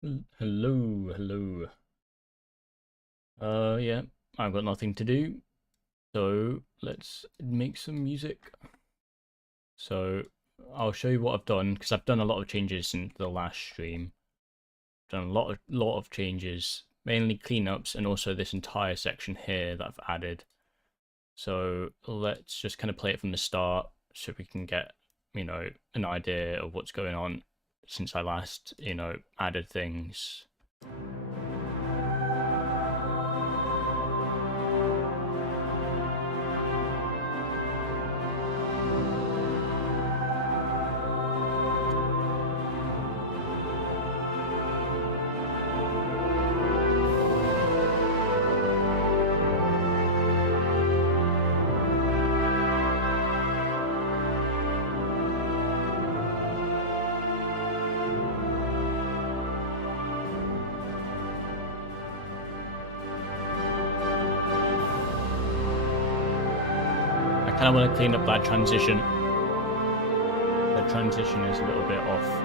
Hello, hello. Yeah, I've got nothing to do, so let's make some music. So I'll show you what I've done because I've done a lot of changes since the last stream. Done a lot of changes, mainly cleanups, and also this entire section here that I've added. So let's just kind of play it from the start so we can get, an idea of what's going on since I last, added things. I kind of want to clean up that transition. The transition is a little bit off.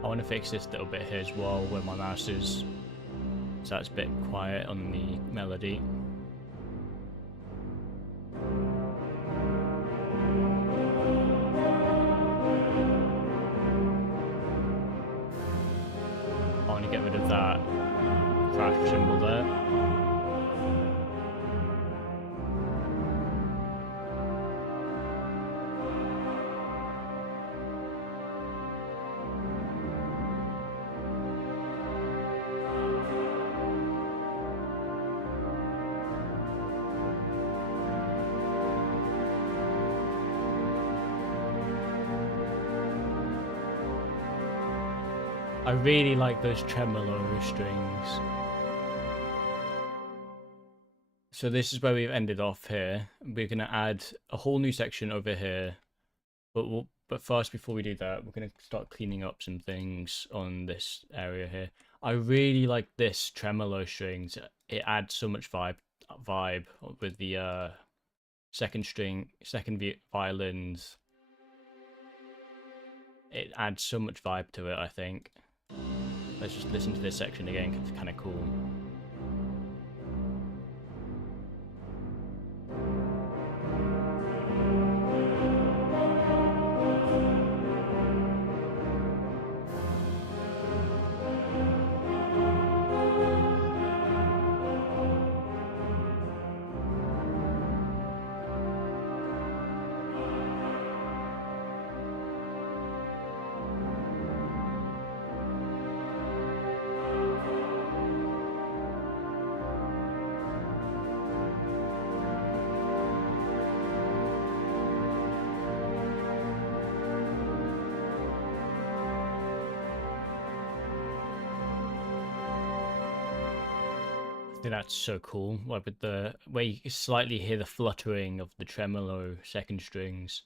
I want to fix this little bit here as well where my mouse is, so that's a bit quiet on the melody. I want to get rid of that crash symbol there. I really like those tremolo strings. So this is where we've ended off here. We're going to add a whole new section over here. But first, before we do that, we're going to start cleaning up some things on this area here. I really like this tremolo strings. It adds so much vibe with the second string, violins. It adds so much vibe to it, I think. Let's just listen to this section again because it's kind of cool. I think that's so cool. Like with the where you can slightly hear the fluttering of the tremolo second strings.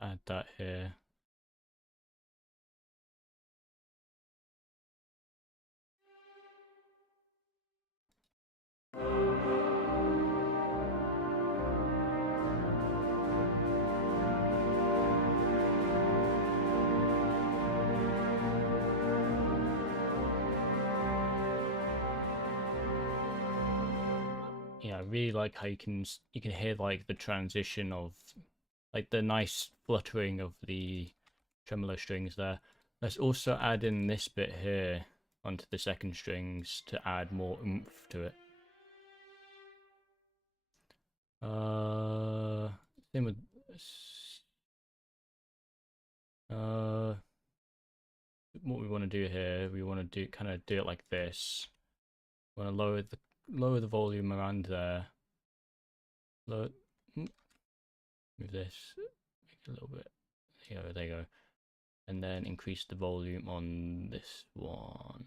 Add that here. Yeah, I really like how you can hear like the transition of like the nice fluttering of the tremolo strings there. Let's also add in this bit here onto the second strings to add more oomph to it. Same with uh what we want to do here, we want to do kind of do it like this. We want to lower the volume around there. Move this, make it a little bit. There you go. And then increase the volume on this one.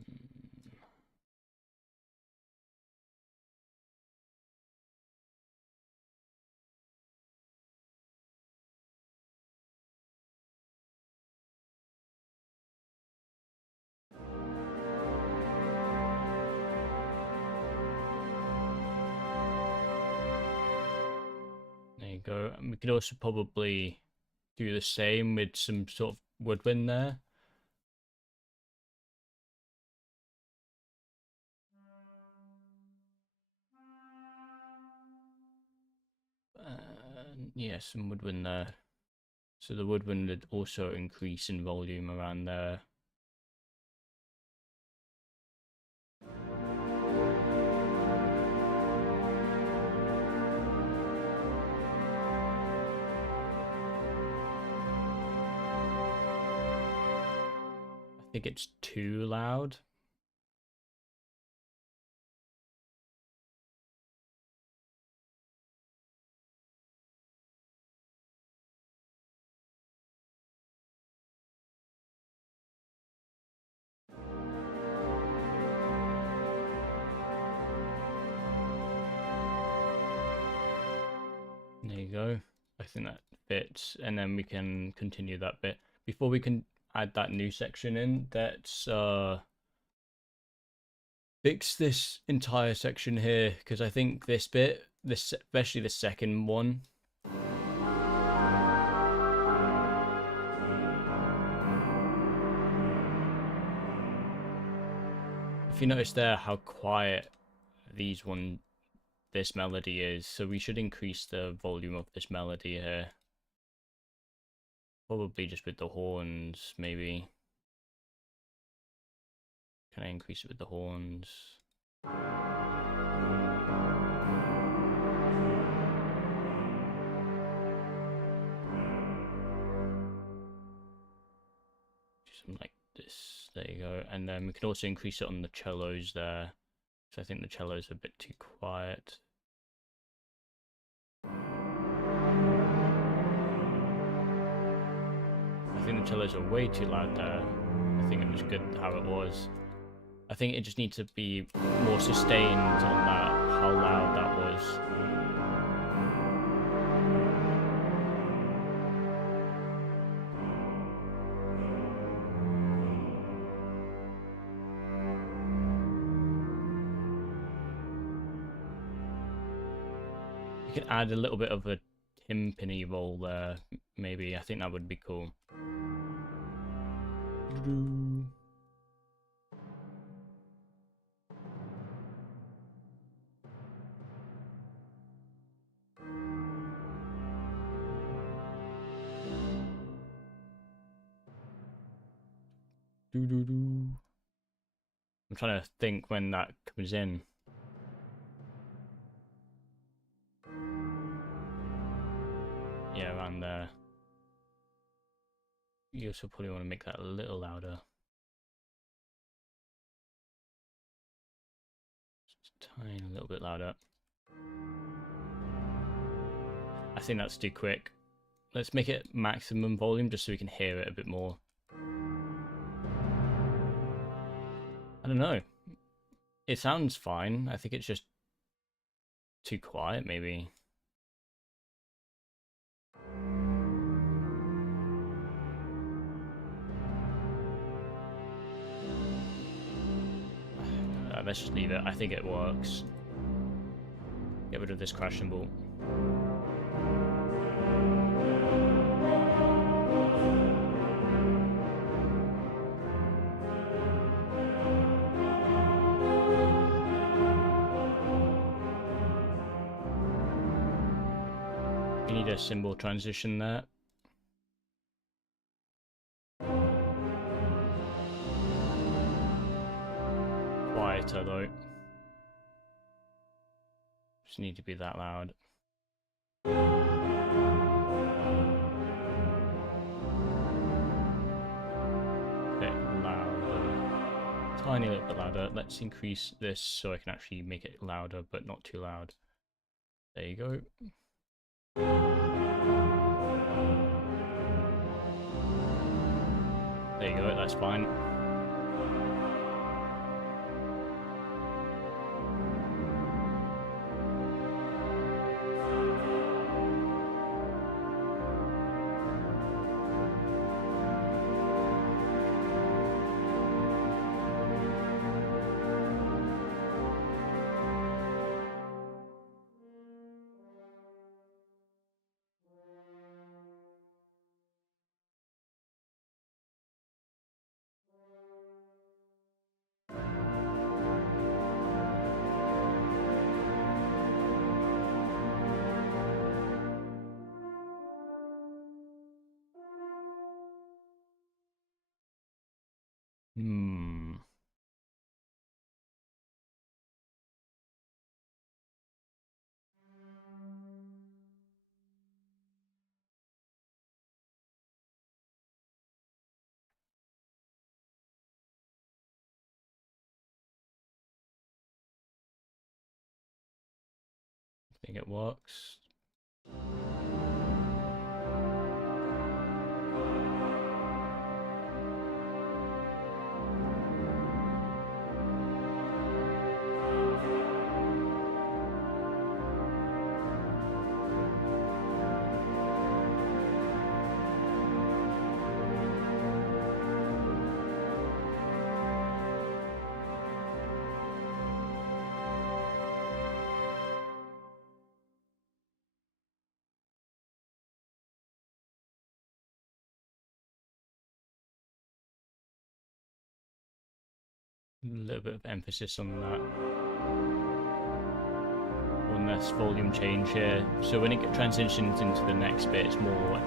There you go. And we could also probably do the same with some sort of woodwind there. Yeah, some woodwind there. So the woodwind would also increase in volume around there. I think it's too loud. There you go. I think that fits, and then we can continue that bit. Before we can add that new section in, let's fix this entire section here, because I think this bit, especially the second one, if you notice there how quiet this melody is, so we should increase the volume of this melody here. Probably just with the horns, maybe. Can I increase it with the horns? Something like this. There you go. And then we can also increase it on the cellos there. So I think the cellos are a bit too quiet. I think the cellos are way too loud there. I think it was good how it was. I think it just needs to be more sustained on that, how loud that was. You could add a little bit of a timpani roll there, maybe. I think that would be cool. I'm trying to think when that comes in. Yeah, around there. You also probably want to make that a little louder. Just a tiny little bit louder. I think that's too quick. Let's make it maximum volume just so we can hear it a bit more. I don't know. It sounds fine. I think it's just too quiet, maybe. Let's just leave it. I think it works. Get rid of this crash cymbal. You need a cymbal transition there. Quieter though. Just need to be that loud. Bit loud. tiny little bit louder. Let's increase this so I can actually make it louder, but not too loud. There you go. There you go, that's fine. I think it works. A little bit of emphasis on that. On this volume change here. So when it transitions into the next bit, it's more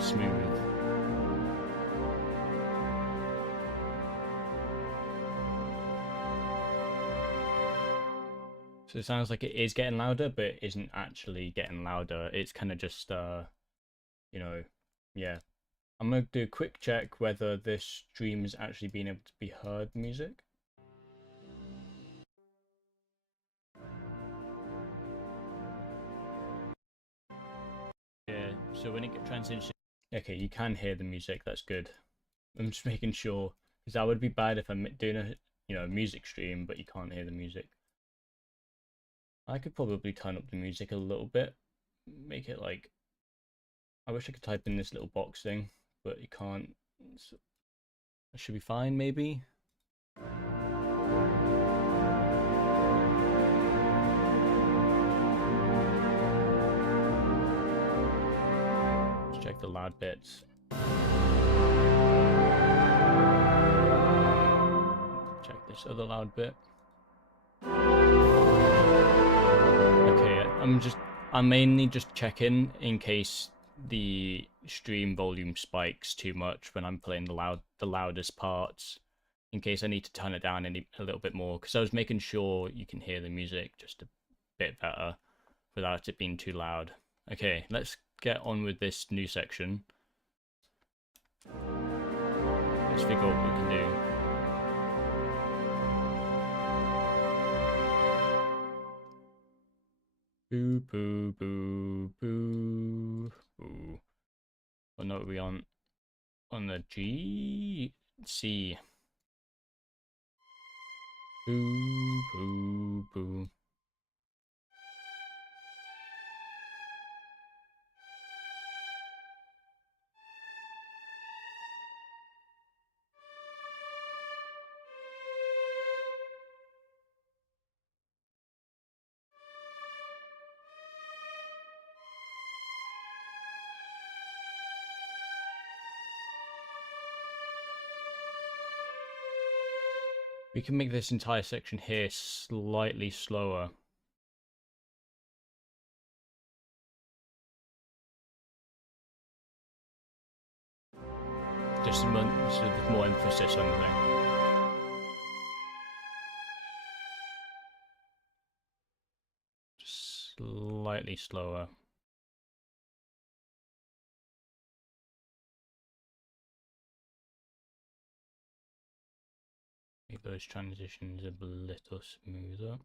smooth. So it sounds like it is getting louder, but it isn't actually getting louder. It's kind of just, you know, yeah. I'm going to do a quick check whether this stream is actually being able to be heard music. Yeah, so when it transitions, okay, you can hear the music, that's good. I'm just making sure, because that would be bad if I'm doing a music stream, but you can't hear the music. I could probably turn up the music a little bit, make it like, I wish I could type in this little box thing, but you can't. So that should be fine, maybe. Let's check the loud bits. Check this other loud bit. Okay, I'm mainly just checking in case the stream volume spikes too much when I'm playing the loudest parts, in case I need to turn it down a little bit more, because I was making sure you can hear the music just a bit better without it being too loud. Okay, let's get on with this new section. Let's figure out what we can do. Boo, boo, boo, boo, boo. What note are we on? On the G, C. Boo, boo, boo. We can make this entire section here slightly slower. Just so there's more emphasis on the thing. Just slightly slower. Make those transitions a little smoother.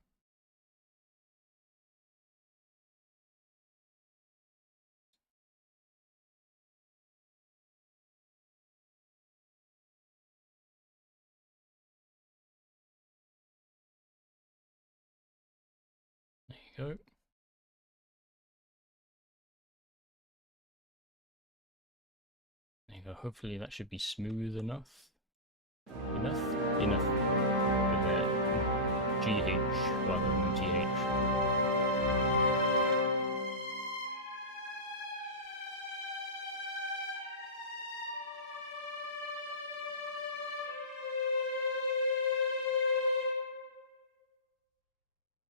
There you go. There you go. Hopefully that should be smooth enough. Enough? Enough. With the GH rather than TH.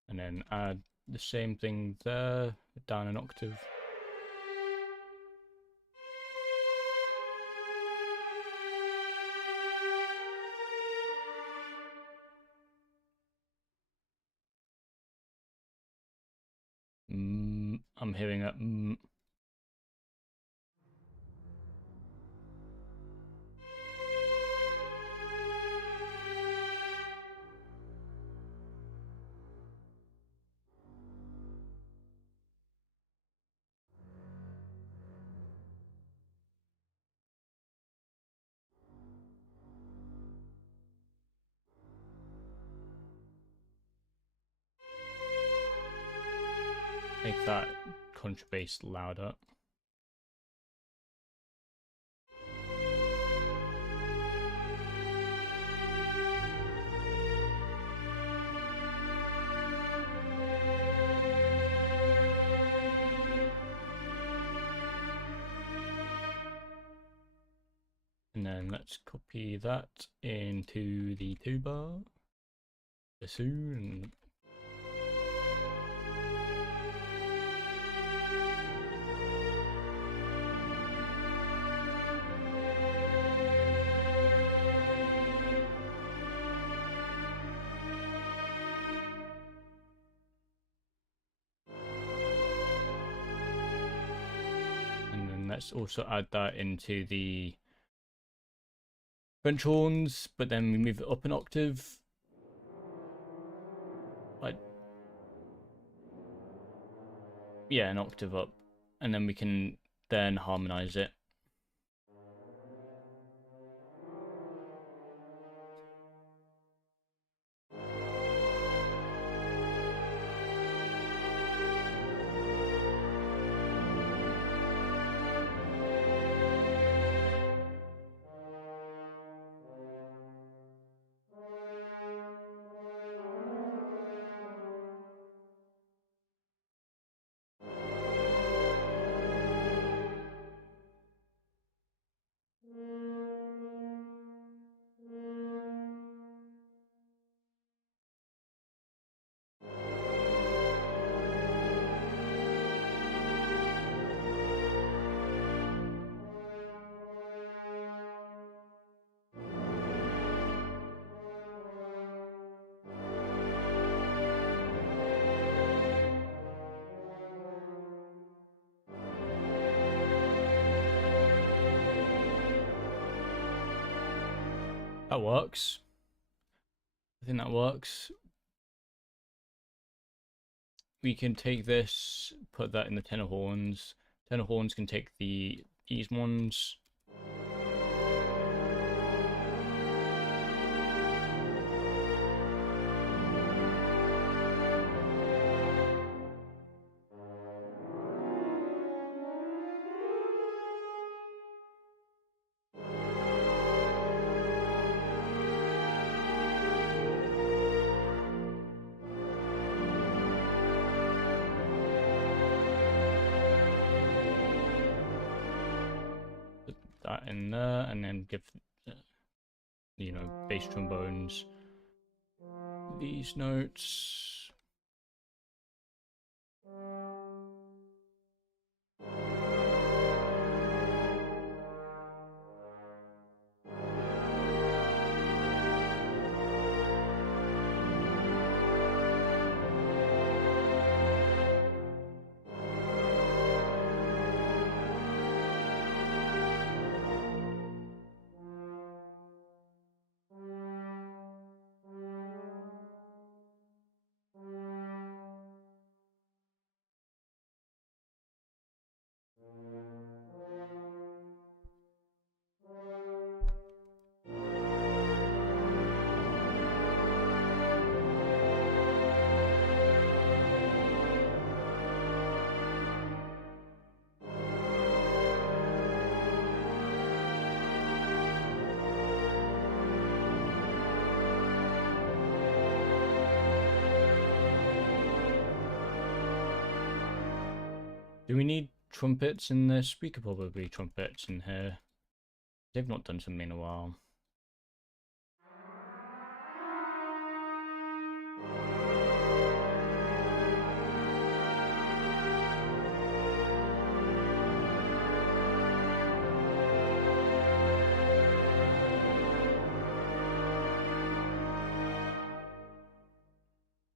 And then add the same thing there, down an octave. I'm hearing a make that contrabass louder. And then let's copy that into the tuba, bassoon. And then let's also add that into the French horns, but then we move it up an octave. Like, yeah, an octave up. And then we can then harmonize it. That works. I think that works. We can take this, put that in the tenor horns. Tenor horns can take these ones. That in there, and then give bass trombones these notes. Do we need trumpets in this? We could probably trumpets in here. They've not done something in a while.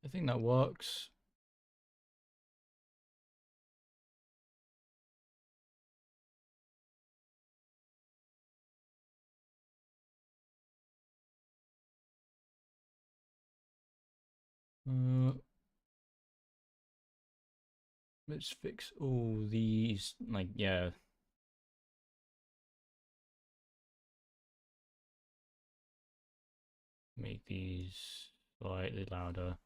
I think that works. Let's fix all these, like, yeah. Make these slightly louder.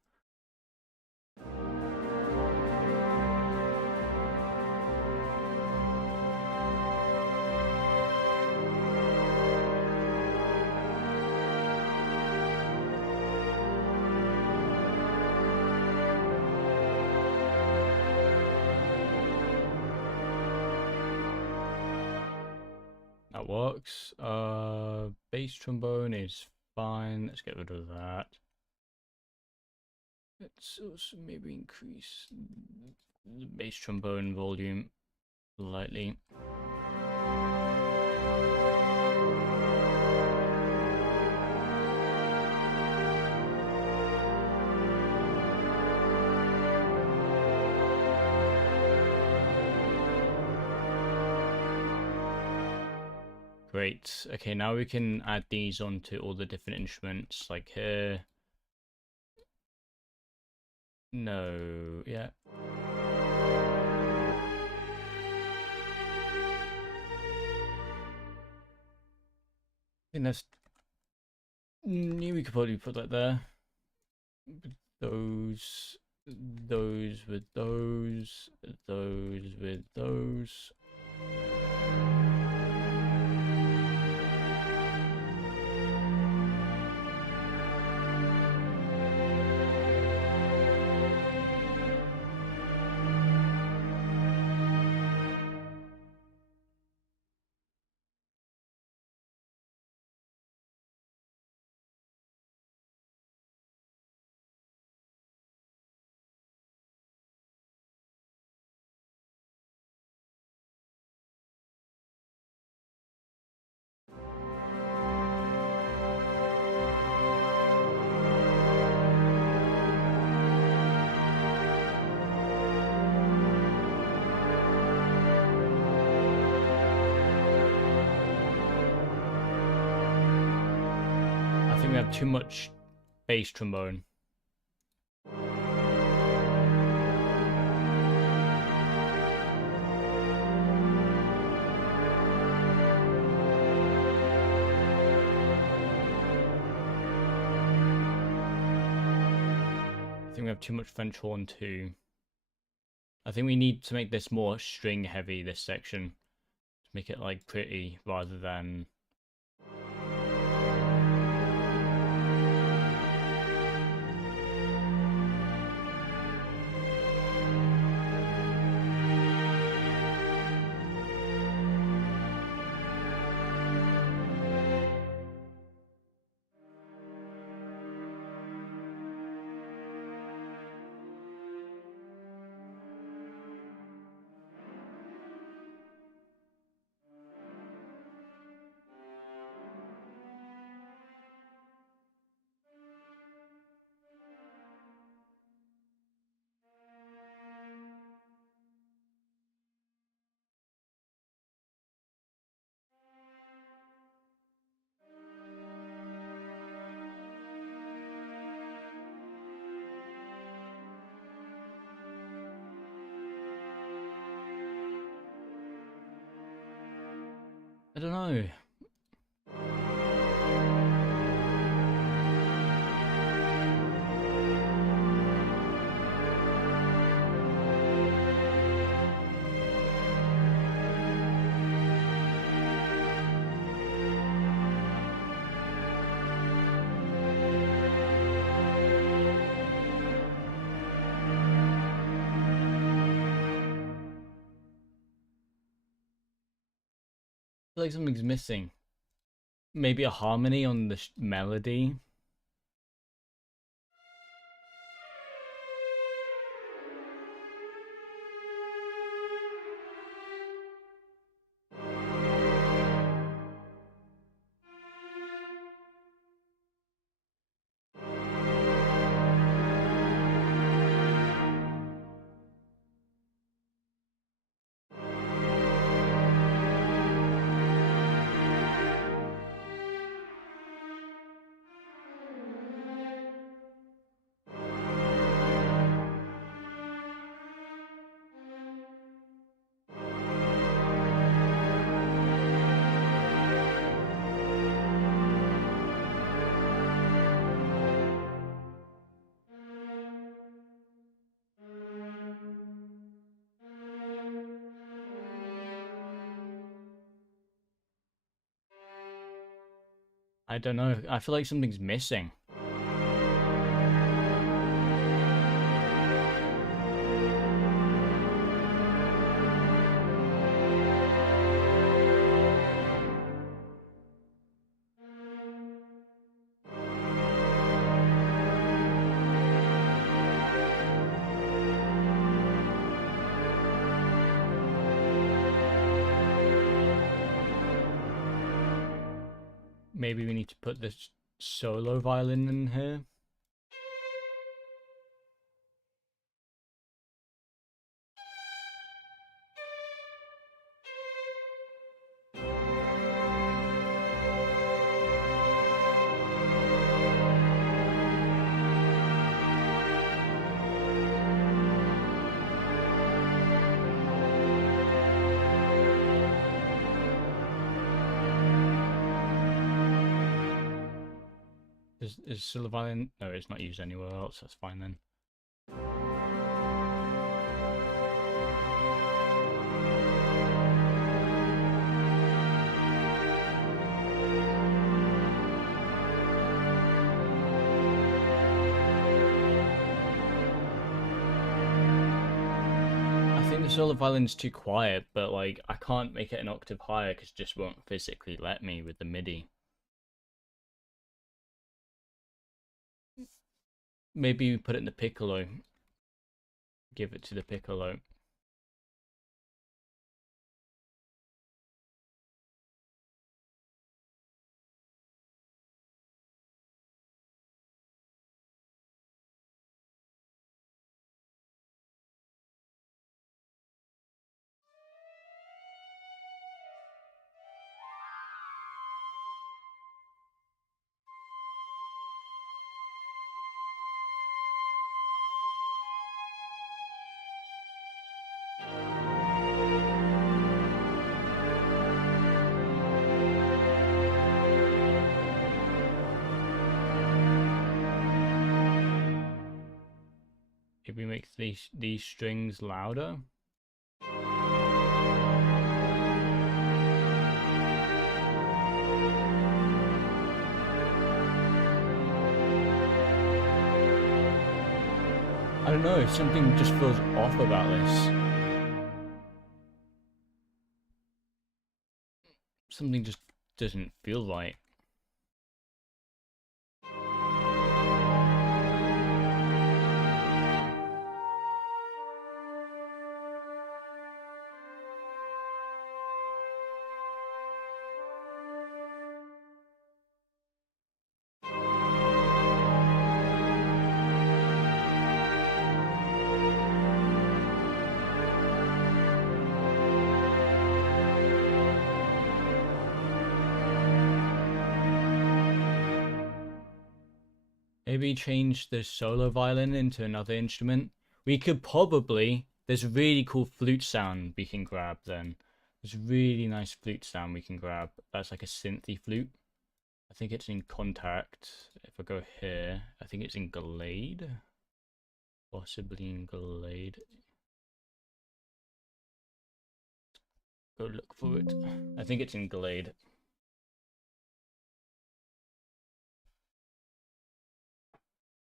That works. Bass trombone is fine. Let's get rid of that. Let's also maybe increase the bass trombone volume slightly. Great. Okay, now we can add these onto all the different instruments, like here. No, yeah. I think that's... we could probably put that there. Those with those with those. I think we have too much bass trombone. I think we have too much French horn too. I think we need to make this more string heavy, this section. To make it like pretty rather than... I don't know. feel like something's missing. Maybe a harmony on the melody. I don't know. I feel like something's missing. Maybe we need to put this solo violin in here. Is solo violin? No, it's not used anywhere else. That's fine then. I think the solo violin's too quiet, but like I can't make it an octave higher because it just won't physically let me with the MIDI. Maybe we put it in the piccolo. Give it to the piccolo. Maybe make these strings louder. I don't know, something just feels off about this. Something just doesn't feel right. Maybe change the solo violin into another instrument. We could probably, there's a really cool flute sound we can grab then. There's a really nice flute sound we can grab. That's like a synthy flute. I think it's in Contact. If I go here, I think it's in Glade. Possibly in Glade. Go look for it. I think it's in Glade.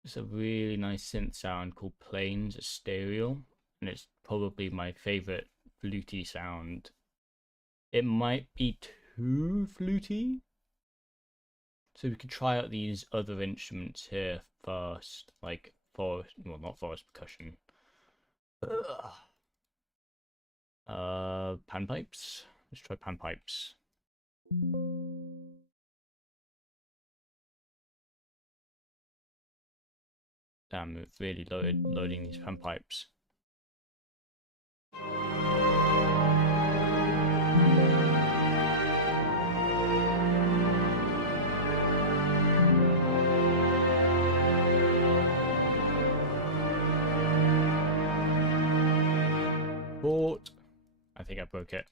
It's a really nice synth sound called Planes. It's stereo, and it's probably my favorite fluty sound. It might be too fluty. So we could try out these other instruments here first, like forest, well, not forest percussion. Panpipes. Let's try panpipes. Damn, it's really loading these panpipes. Abort. I think I broke it.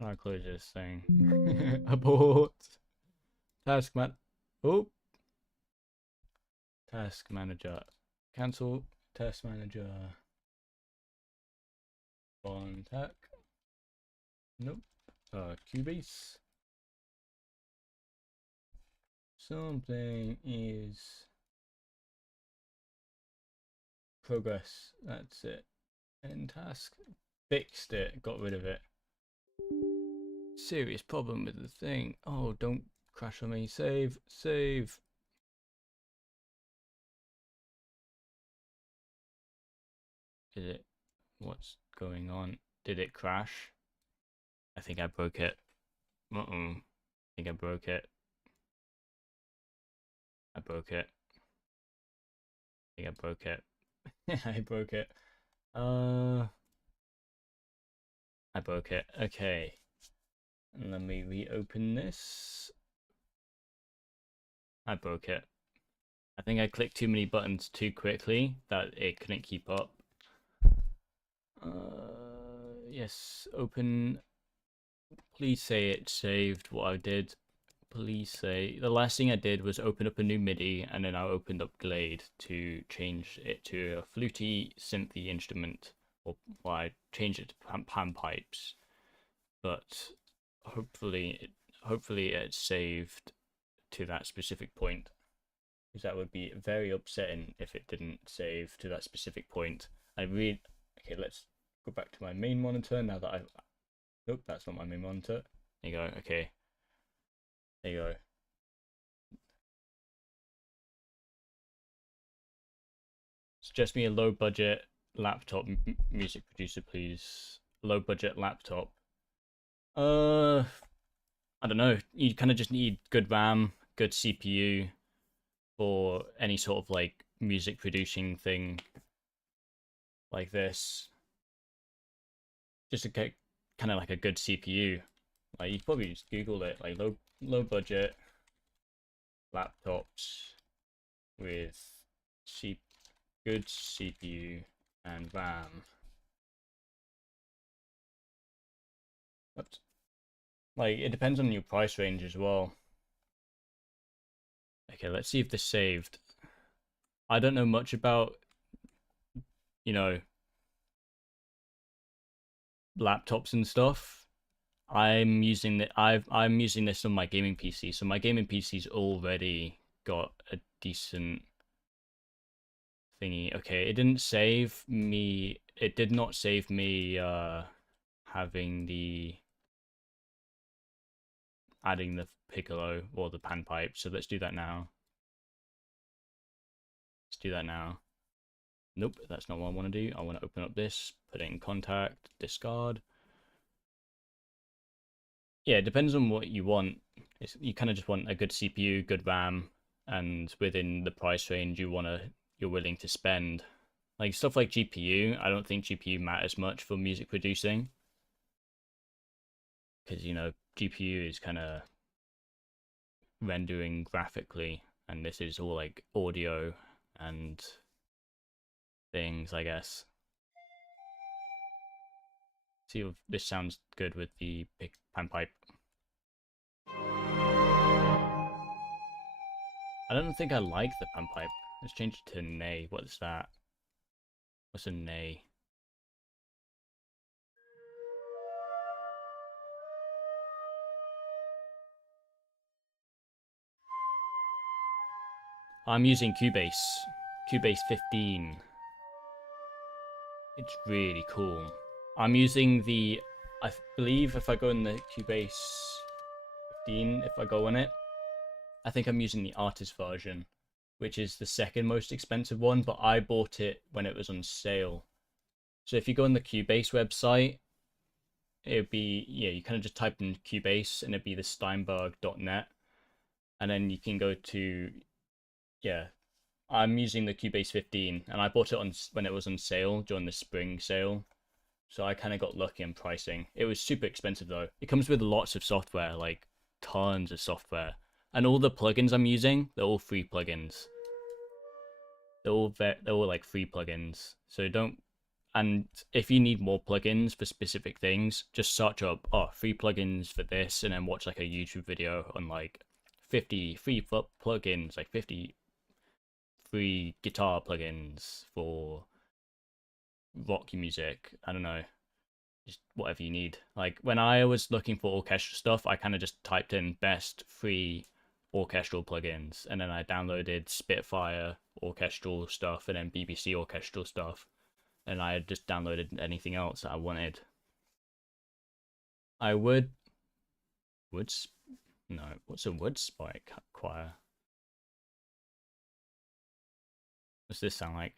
I'll close this thing. Abort. Task man. Oh. Task manager. Cancel. Task manager. Contact. Nope. Cubase. Something is progress. That's it. End task. Fixed it. Got rid of it. Serious problem with the thing. Oh, don't crash on me. Save. Save. Is it? What's going on? Did it crash? I think I broke it. I think I broke it. I broke it. I think I broke it. I broke it. I broke it. Okay. Let me reopen this. I broke it. I think I clicked too many buttons too quickly that it couldn't keep up. Yes, open. Please say it saved what I did. Please say. The last thing I did was open up a new MIDI, and then I opened up Glade to change it to a fluty synthy instrument, or well, I changed it to panpipes. But hopefully it's saved to that specific point, because that would be very upsetting if it didn't save to that specific point. Okay, let's go back to my main monitor now that I've... Nope, that's not my main monitor. There you go. Okay. There you go. Suggest me a low budget laptop music producer, please. Low budget laptop. I don't know. You kind of just need good RAM, good CPU for any sort of like music producing thing like this. Just to get kind of like a good CPU. Like you probably just Google it, like low budget laptops with good CPU and RAM. Oops. Like it depends on your price range as well. Okay, let's see if this saved. I don't know much about, you know, laptops and stuff. I'm using this on my gaming PC, so my gaming PC's already got a decent thingy. Okay, it didn't save me. It did not save me having adding the piccolo or the panpipe. So let's do that now. Let's do that now. Nope, that's not what I want to do. I want to open up this, put it in contact, discard. Yeah, it depends on what you want. You kind of just want a good CPU, good RAM, and within the price range you're willing to spend. Like stuff like GPU, I don't think GPU matters much for music producing. Because, you know, GPU is kind of rendering graphically, and this is all like audio and things, I guess. See if this sounds good with the panpipe. I don't think I like the panpipe. Let's change it to nay. What's that? What's a nay? I'm using Cubase. Cubase 15. It's really cool. I'm using the... I believe if I go in the Cubase 15 if I go on it. I think I'm using the artist version, which is the second most expensive one, but I bought it when it was on sale. So if you go on the Cubase website, it would be, yeah, you kind of just type in Cubase and it'd be the Steinberg.net. And then you can go to, yeah, I'm using the Cubase 15 and I bought it on when it was on sale during the spring sale. So I kind of got lucky on pricing. It was super expensive though. It comes with lots of software, like tons of software. And all the plugins I'm using, they're all free plugins. They're all like free plugins. So don't, and if you need more plugins for specific things, just search up free plugins for this and then watch like a YouTube video on like 50 free plugins, like 50 free guitar plugins for rock music. I don't know, just whatever you need. Like when I was looking for orchestral stuff, I kind of just typed in best free orchestral plugins and then I downloaded Spitfire orchestral stuff and then BBC orchestral stuff, and I just downloaded anything else that I wanted. I would no, what's a wood spike choir? What's this sound like?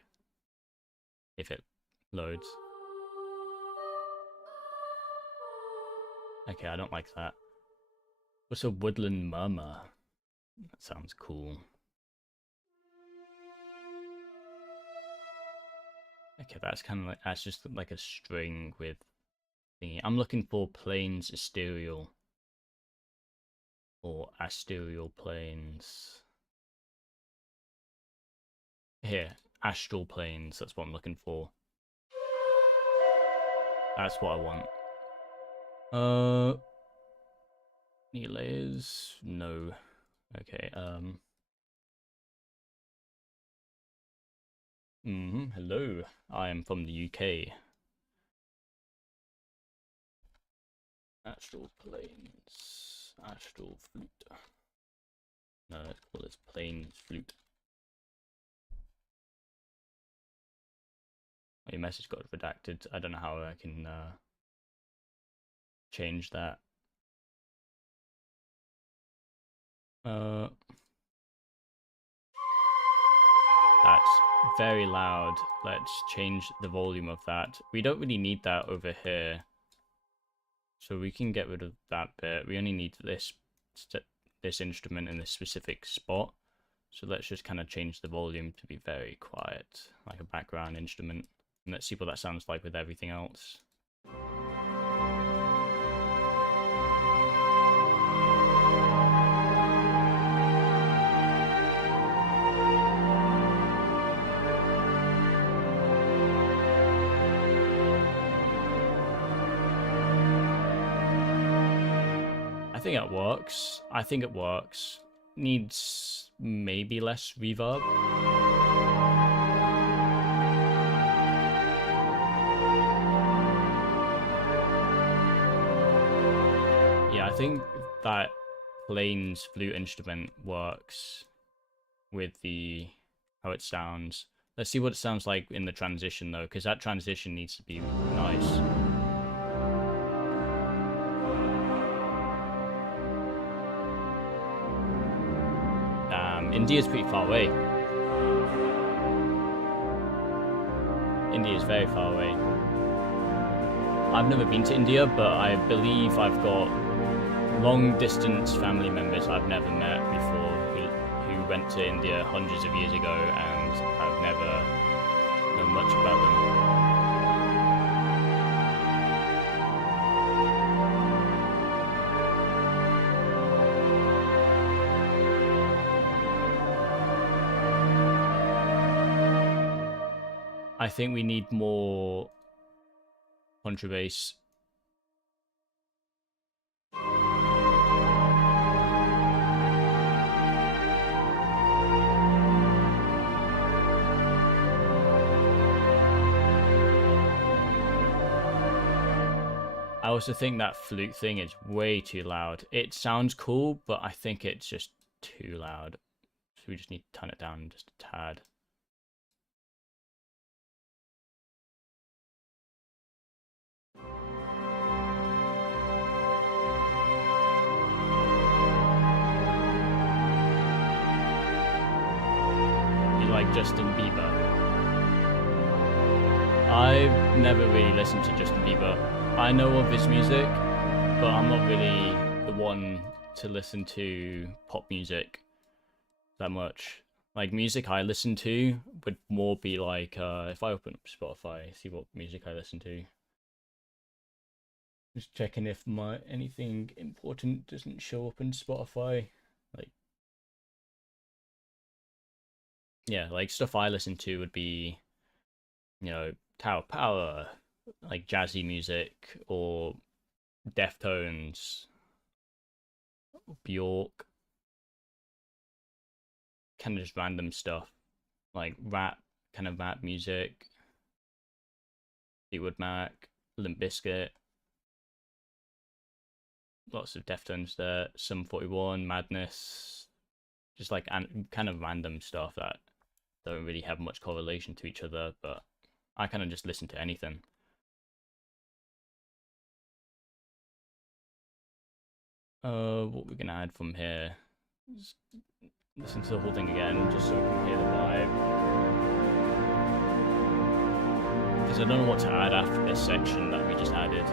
If it loads. Okay, I don't like that. What's a woodland murmur? That sounds cool. Okay, that's kind of like, that's just like a string with thingy. I'm looking for planes ethereal or astral planes. Here, astral planes, that's what I'm looking for. That's what I want. New layers? No. Okay, hello, I am from the UK. Astral planes. Astral flute. No, let's call this planes flute. Your message got redacted. I don't know how I can change that. That's very loud. Let's change the volume of that. We don't really need that over here, so we can get rid of that bit. We only need this instrument in this specific spot. So let's just kind of change the volume to be very quiet, like a background instrument. And let's see what that sounds like with everything else. I think it works. I think it works. Needs maybe less reverb. Yeah, I think that planes flute instrument works with the how it sounds. Let's see what it sounds like in the transition though, because that transition needs to be nice. India's pretty far away. India is very far away. I've never been to India, but I believe I've got long distance family members I've never met before who went to India hundreds of years ago, and I've never known much about them. I think we need more contrabass. I also think that flute thing is way too loud. It sounds cool, but I think it's just too loud. So we just need to turn it down just a tad. like Justin Bieber. I've never really listened to Justin Bieber. I know of his music, but I'm not really the one to listen to pop music that much. Like, music I listen to would more be like, if I open up Spotify, see what music I listen to. Just checking if anything important doesn't show up in Spotify. Like, yeah, like stuff I listen to would be, you know, Tower Power, like jazzy music, or Deftones, Bjork, kind of just random stuff, like kind of rap music, Fleetwood Mac, Limp Bizkit, lots of Deftones there, Sum 41, Madness, just like kind of random stuff that don't really have much correlation to each other, but I kind of just listen to anything. What we're gonna add from here? Just listen to the whole thing again, just so we can hear the vibe. Because I don't know what to add after this section that we just added.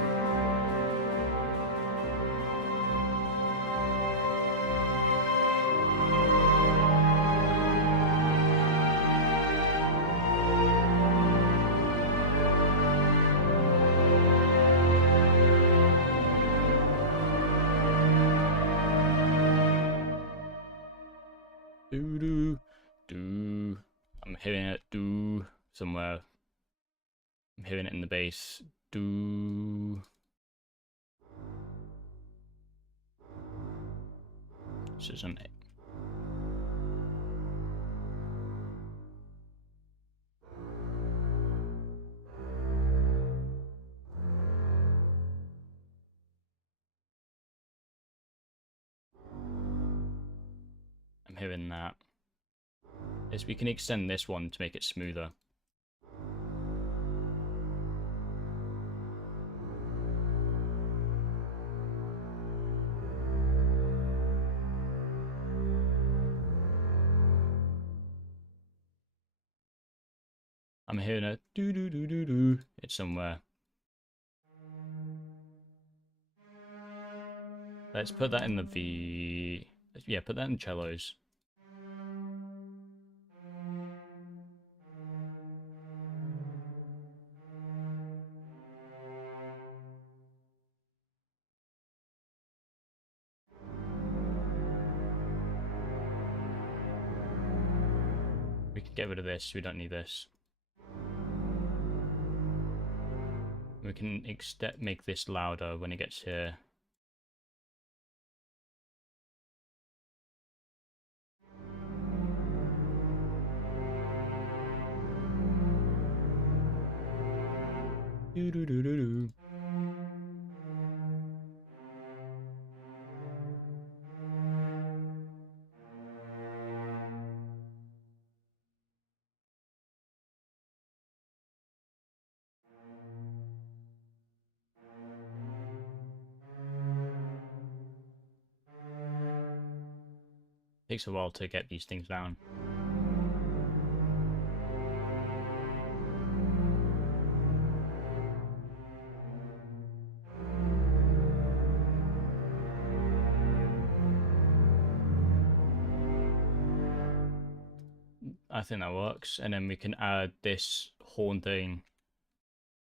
Do. I'm hearing it do somewhere. I'm hearing it in the bass. Do. So some. I'm hearing that. Is we can extend this one to make it smoother. I'm hearing a do do do do do. It's somewhere. Let's put that in the V. Yeah, put that in cellos. We can get rid of this. We don't need this. We can make this louder when it gets here. Do do do do do. Takes a while to get these things down. I think that works, and then we can add this horn thing.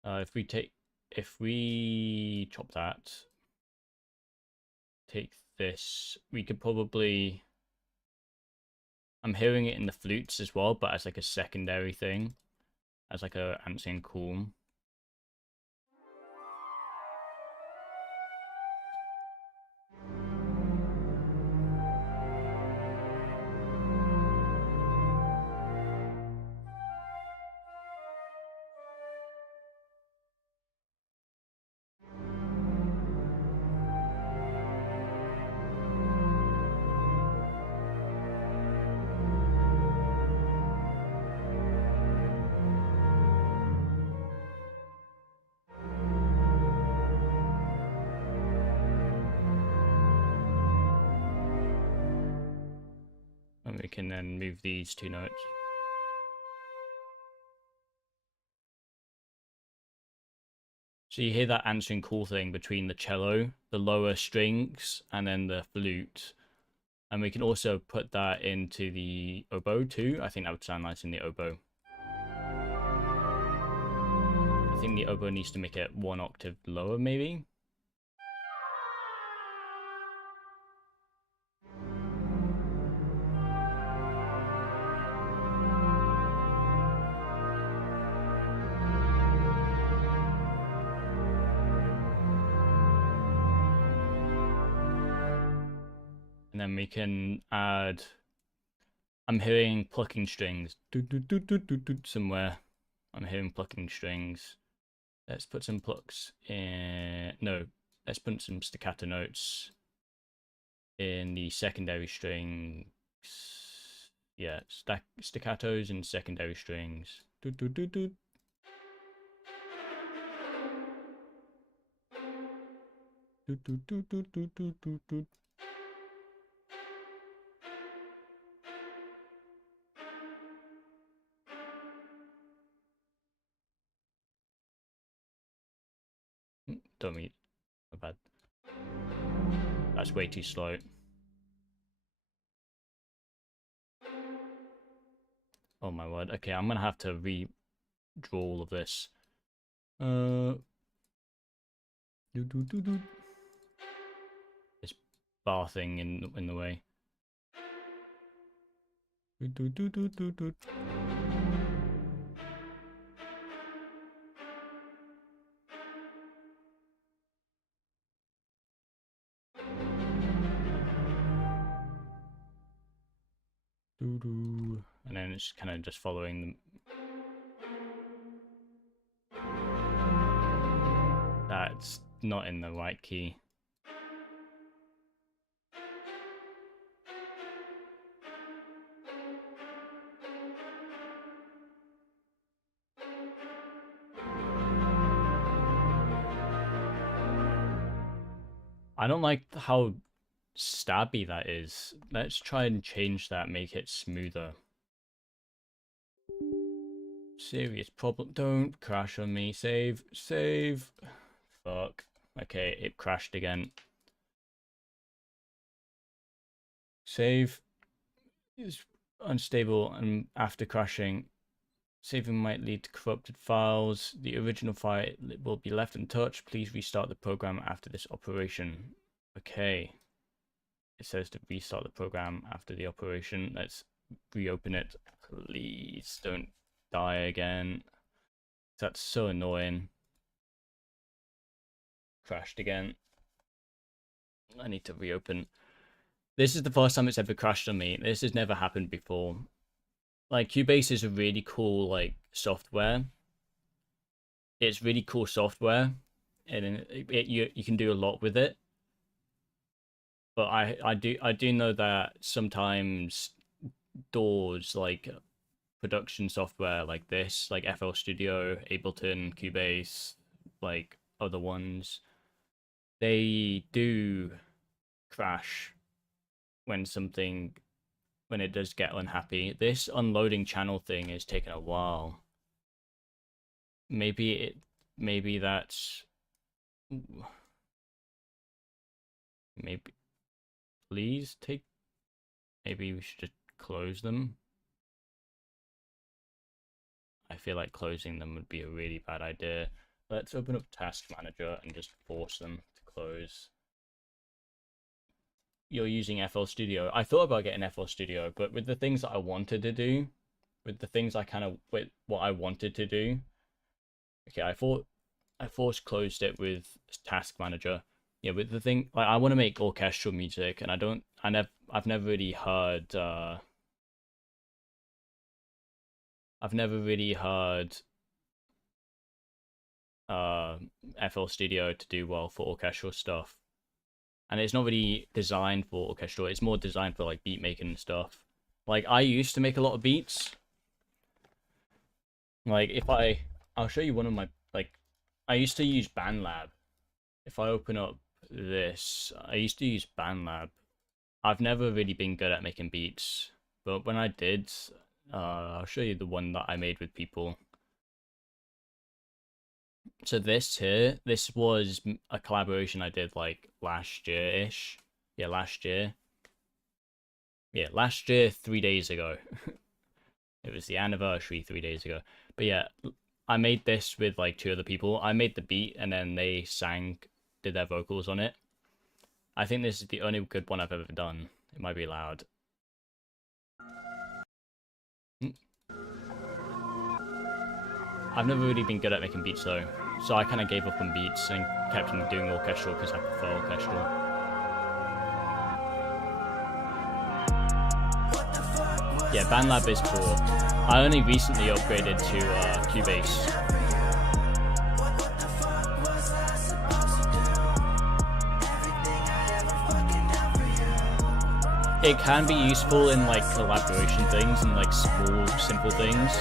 If we chop that, take this, we could probably. I'm hearing it in the flutes as well, but as like a secondary thing, as like a ancient cool. And we can then move these two notes. So you hear that answering call thing between the cello, the lower strings, and then the flute. And we can also put that into the oboe too. I think that would sound nice in the oboe. I think the oboe needs to make it 1 octave lower, maybe. And then we can add, I'm hearing plucking strings somewhere. I'm hearing plucking strings. Let's put some plucks in, no, let's put some staccato notes in the secondary strings. Yeah, staccatos and secondary strings. Don't mean, my bad. That's way too slow. Oh my word. Okay, I'm gonna have to redraw all of this. This bar thing in the way. And then it's kind of just following them. That's not in the right key. I don't like how stabby that is. Let's try and change that, make it smoother. Serious problem. Don't crash on me. Save. Save. Fuck. Okay, it crashed again. Save is unstable, and after crashing, saving might lead to corrupted files. The original file will be left untouched. Please restart the program after this operation. Okay. It says to restart the program after the operation. Let's reopen it. Please don't die again. That's so annoying. Crashed again. I need to reopen. This is the first time it's ever crashed on me. This has never happened before. Like, Cubase is a really cool, like, software. It's really cool software, and you can do a lot with it. But I do know that sometimes doors, like production software like this, like FL Studio, Ableton, Cubase, like other ones, they do crash when it does get unhappy. This unloading channel thing is taking a while. Maybe that's, maybe, please take, maybe we should just close them. I feel like closing them would be a really bad idea. Let's open up Task Manager and just force them to close. You're using FL Studio. I thought about getting FL Studio, but with the things that I wanted to do, with what I wanted to do, okay, I force closed it with Task Manager. Yeah, with the thing, like, I want to make orchestral music, and I've never really heard FL Studio to do well for orchestral stuff. And it's not really designed for orchestral, it's more designed for like beat making and stuff. Like, I used to make a lot of beats. Like, I'll show you one of my, like, I used to use BandLab. If I open up this, I used to use BandLab. I've never really been good at making beats, but when I did, I'll show you the one that I made with people. So this here, this was a collaboration I did like last year-ish. Yeah, last year. Yeah, last year, 3 days ago. It was the anniversary 3 days ago. But yeah, I made this with like two other people. I made the beat and then they did their vocals on it. I think this is the only good one I've ever done. It might be loud. I've never really been good at making beats though, so I kind of gave up on beats and kept on doing orchestral because I prefer orchestral. Yeah, BandLab is poor. I only recently upgraded to Cubase. It can be useful in like collaboration things and like small, simple things.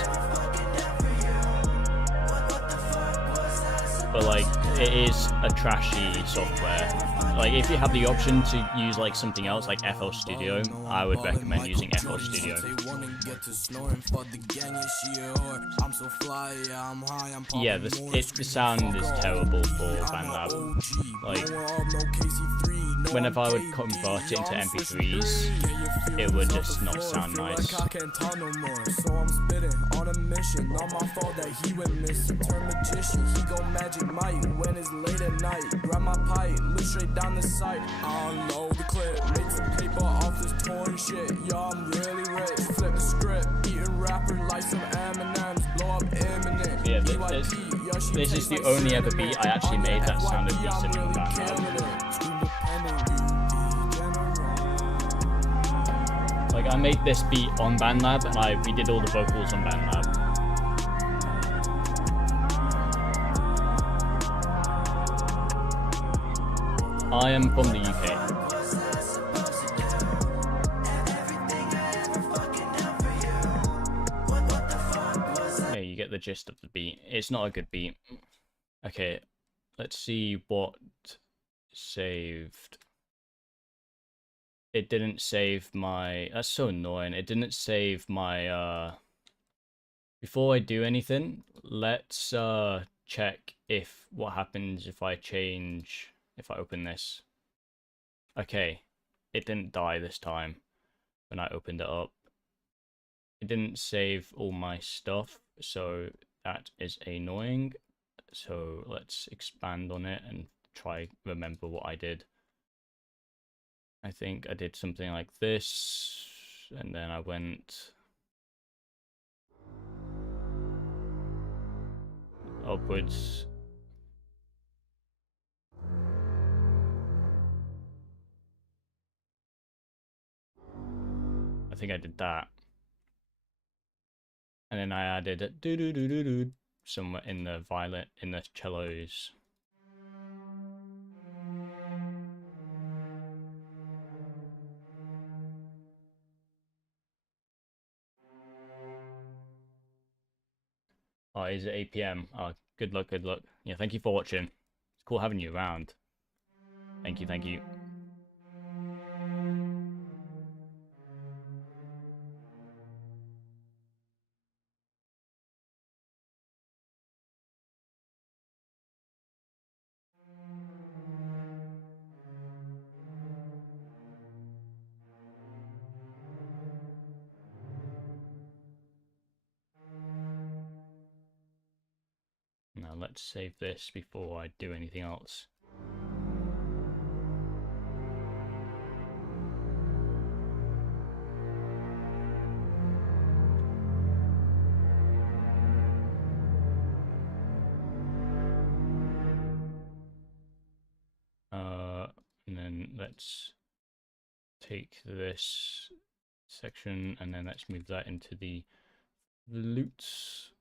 But like, it is a trashy software. Like, if you have the option to use like something else like FL Studio, I would recommend using FL Studio. Yeah, the sound is terrible for BandLab. Like, whenever I would convert it into MP3s, it would just not sound nice. So I'm spitting on a mission. Not my fault that he went missing. Turn magician, he go magic might when it's late at night. Grab my pipe, look straight down the sight. I unload the clip, make some paper off this torn shit. Y'all, I'm really rich. Flip the script, eating rapper like some M&M's. Blow up imminent. Yeah, this is the only ever beat I actually made that sounded decent in BandLab. Like, I made this beat on BandLab and I redid all the vocals on BandLab. I am from the UK. Yeah, you get the gist of the beat. It's not a good beat. Okay, let's see what saved. It didn't save my... That's so annoying. It didn't save my... Before I do anything, let's check if what happens if I change... If I open this. Okay, it didn't die this time when I opened it up. It didn't save all my stuff, so that is annoying. So let's expand on it and try remember what I did. I think I did something like this, and then I went upwards. I think I did that. And then I added a do-do-do-do-do somewhere in the violet, in the cellos. Oh, is it 8 PM? Oh, good luck, good luck. Yeah, thank you for watching. It's cool having you around. Thank you, thank you. Now let's save this before I do anything else. And then let's take this section and then let's move that into the loops.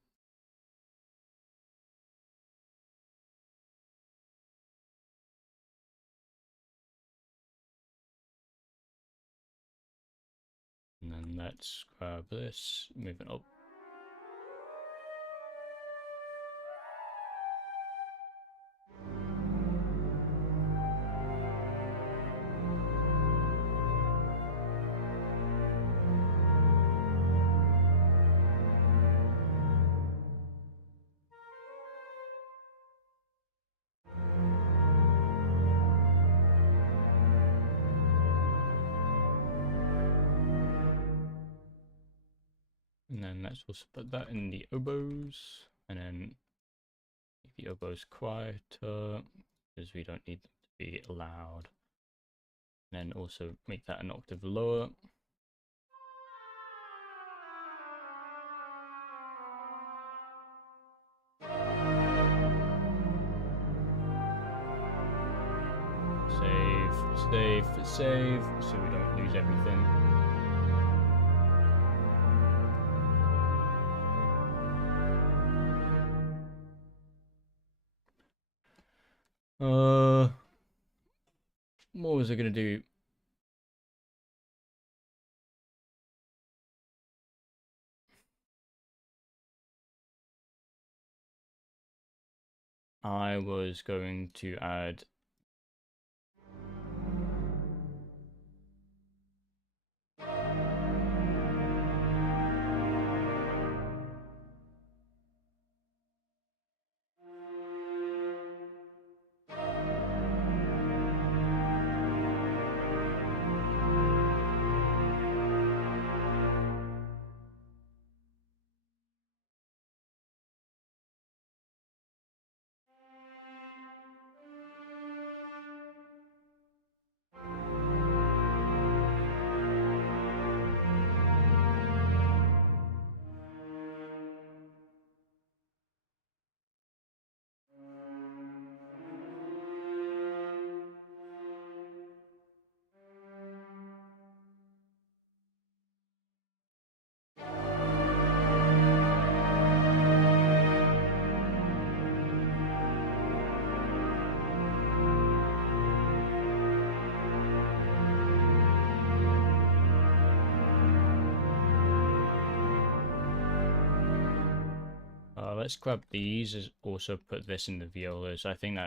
And then let's grab this, move it up. then let's also put that in the oboes, and then make the oboes quieter because we don't need them to be loud. And then also make that an octave lower. Save, so we don't lose everything. What was I gonna do? I was going to add let's grab these, also put this in the violas. I think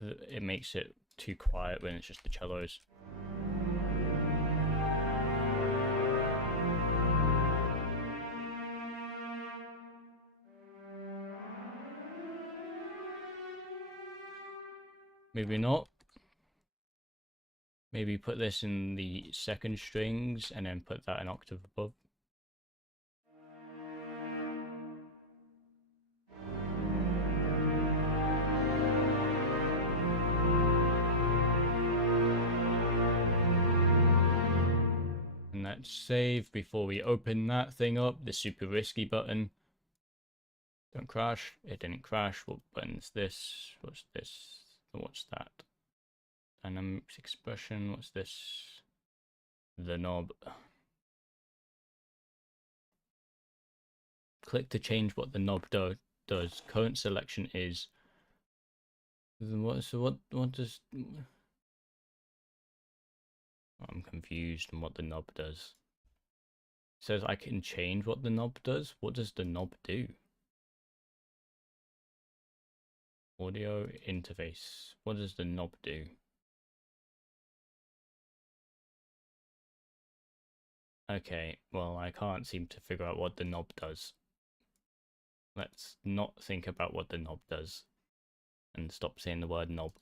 it makes it too quiet when it's just the cellos. Maybe not. Maybe put this in the second strings and then put that an octave above. And let's save before we open that thing up, the super risky button. Don't crash. It didn't crash. What button's this? What's this? What's that? Dynamics expression. What's this? The knob. Click to change what the knob does. Current selection is. What does? I'm confused on what the knob does. It says I can change what the knob does. What does the knob do? Audio interface. What does the knob do? Okay, well, I can't seem to figure out what the knob does. Let's not think about what the knob does and stop saying the word knob.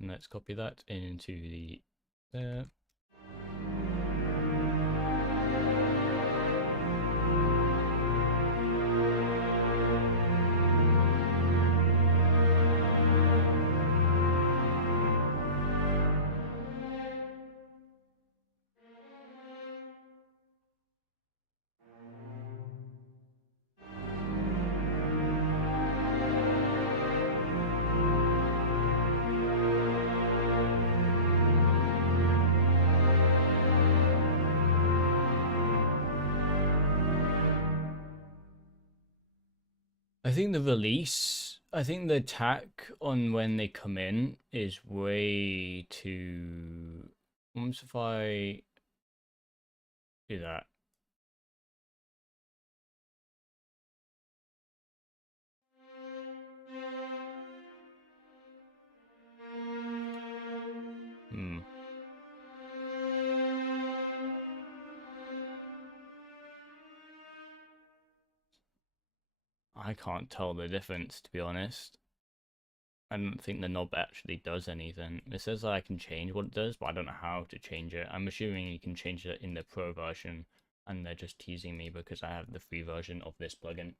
And let's copy that into the there. I think the attack on when they come in is way too. What if I do that? I can't tell the difference, to be honest. I don't think the knob actually does anything. It says that I can change what it does, but I don't know how to change it. I'm assuming you can change it in the pro version, and they're just teasing me because I have the free version of this plugin.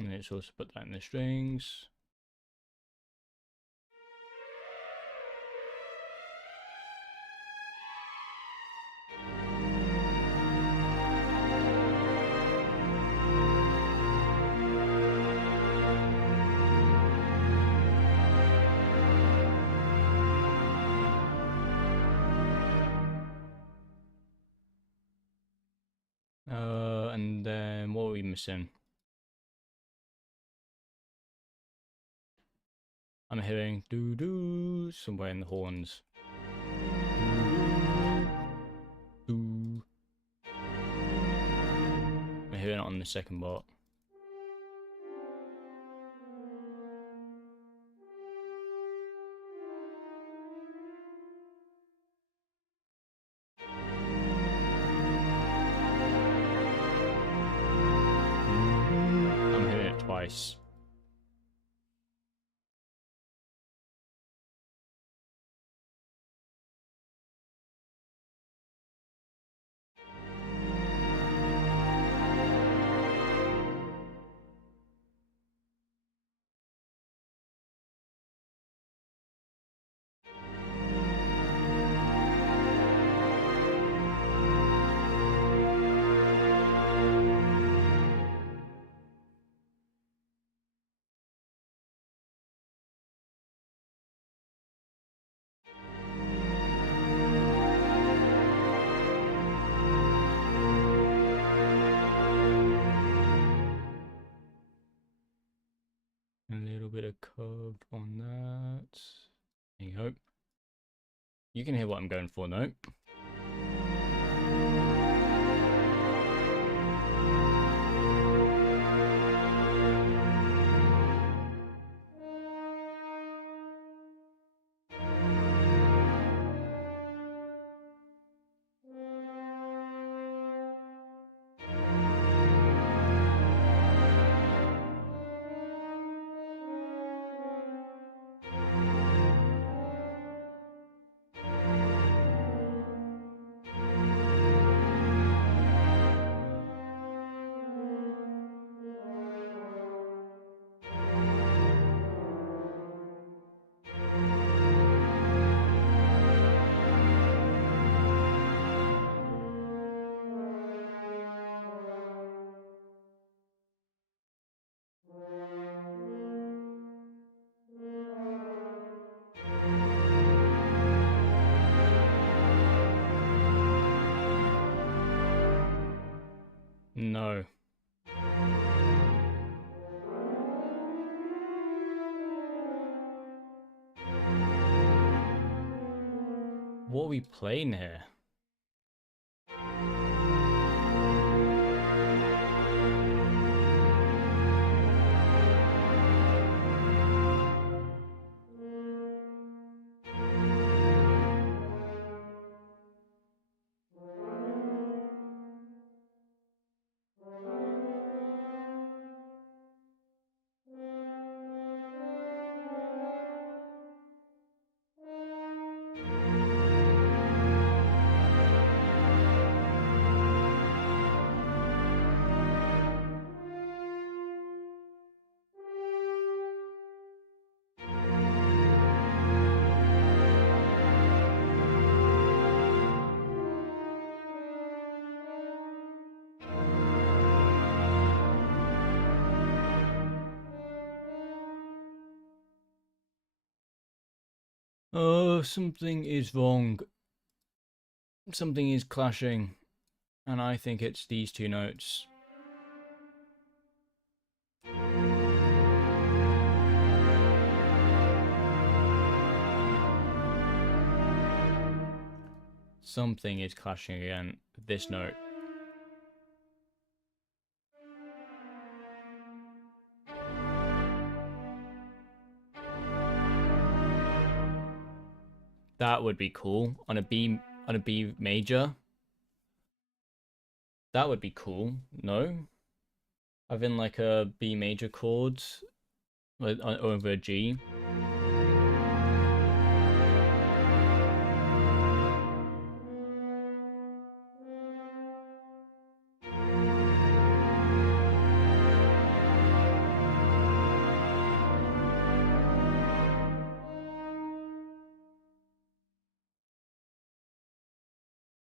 And let's also put that in the strings. And then what are we missing? I'm hearing doo doo somewhere in the horns. Doo. I'm hearing it on the second bar. I'm hearing it twice. A little bit of curve on that. There you go. You can hear what I'm going for now. No. What are we playing here? Oh, something is wrong. Something is clashing. And I think it's these two notes. Something is clashing again. This note. That would be cool on a B major. That would be cool. No, having like a B major chord like over a G.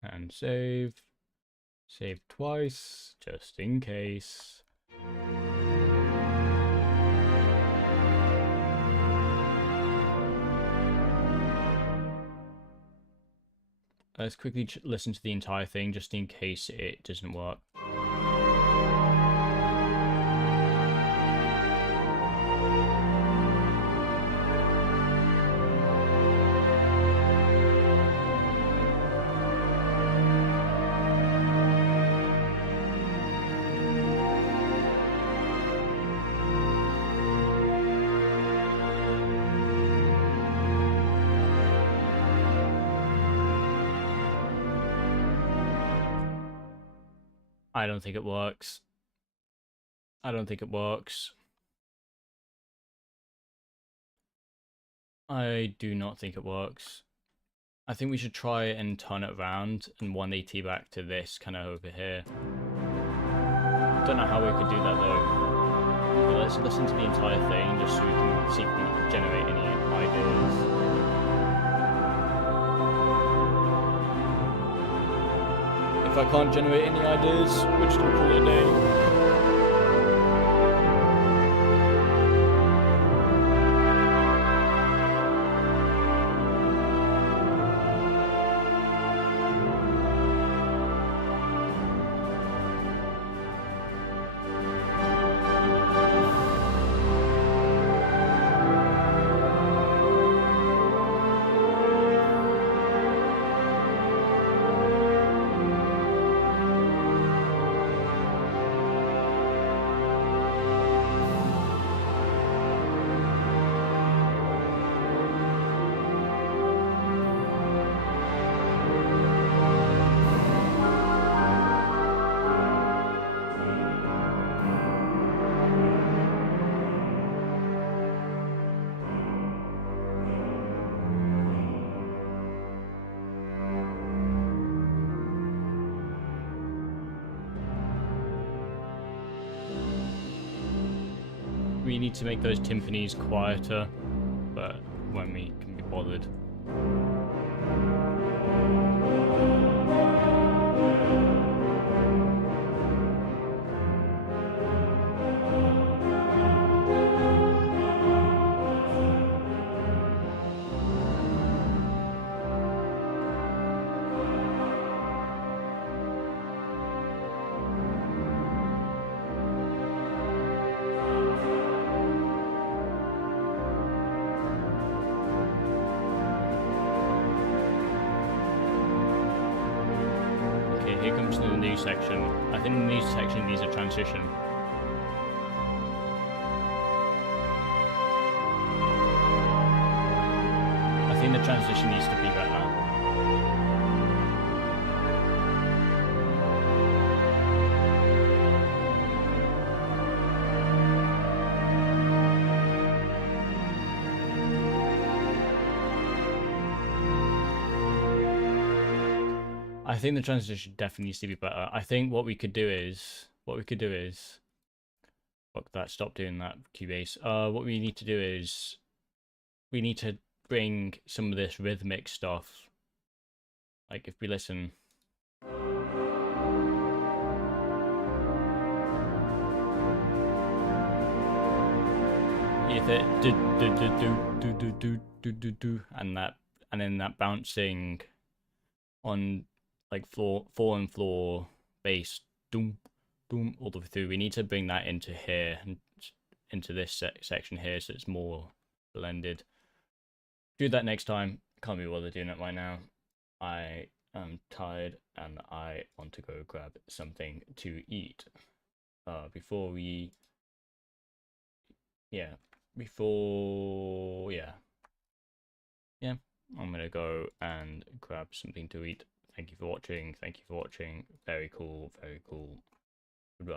And save. Save twice, just in case. Let's quickly listen to the entire thing, just in case it doesn't work. I don't think it works. I don't think it works. I do not think it works. I think we should try and turn it around and 180 back to this kind of over here. Don't know how we could do that though. But let's listen to the entire thing just so we can see if we can generate any ideas. If I can't generate any ideas, we're just gonna call it a day. We need to make those timpanis quieter, but when we can be bothered. Here comes the new section. I think the new section needs a transition. I think the transition needs to be better. I think the transition definitely needs to be better. I think what we could do is fuck that, stop doing that, Cubase. What we need to do is we need to bring some of this rhythmic stuff. Like if we listen. If it do and that and then that bouncing on like floor and floor bass, doom, doom, all the way through. We need to bring that into here, and into this section here, so it's more blended. Do that next time. Can't be bothered doing it right now. I am tired and I want to go grab something to eat. Before we, yeah, I'm gonna go and grab something to eat. Thank you for watching. Thank you for watching. Very cool. Very cool. Goodbye.